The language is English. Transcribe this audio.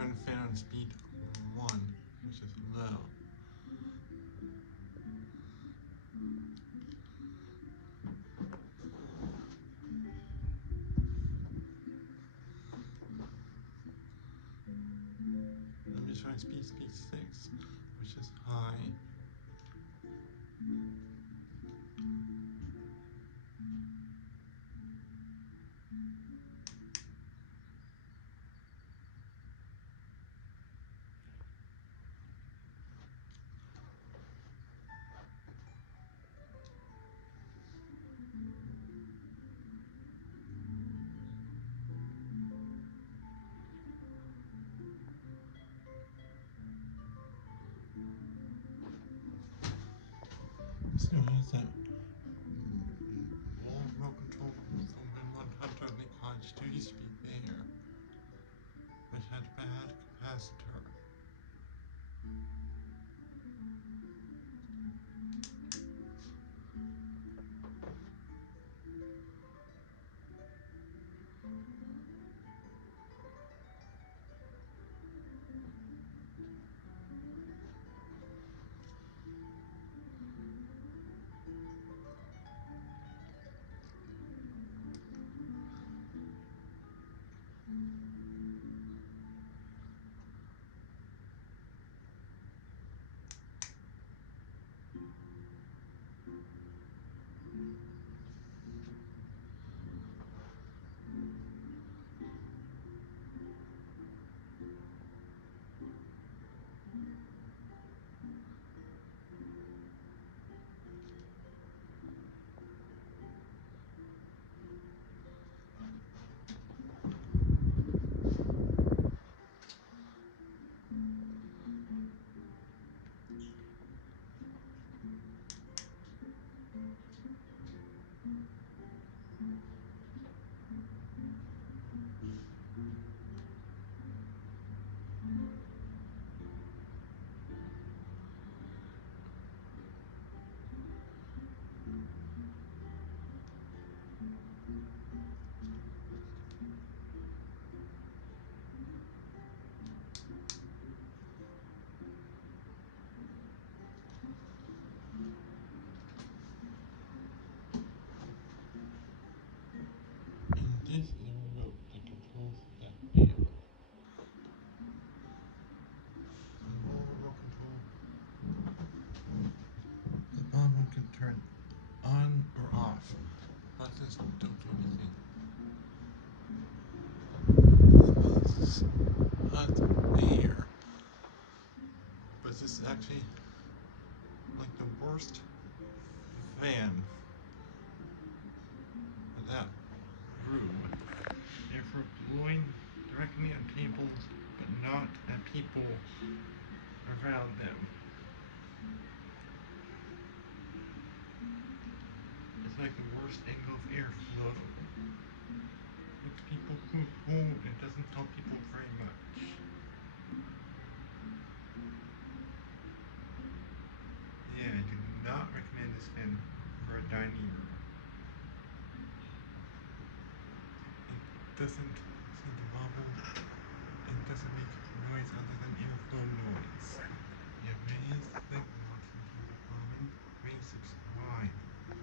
turn the fan on speed 1, which is low. Let me try speed 6, which is high. This new has that more remote control was open 100 in the cottage too used to be there, which had bad capacitor. And this is a remote that controls that fan. More remote control. The bottom one can turn on or off. Buttons don't do anything. It's hot air. But this is actually like the worst fan for that room. They're for blowing directly at tables, but not at people around them. It's like the worst angle of airflow. Makes people cold and doesn't help people very much. Yeah, I do not recommend this fan for a dining room. It doesn't seem to wobble. It doesn't make noise other than airflow noise. Yeah, it is like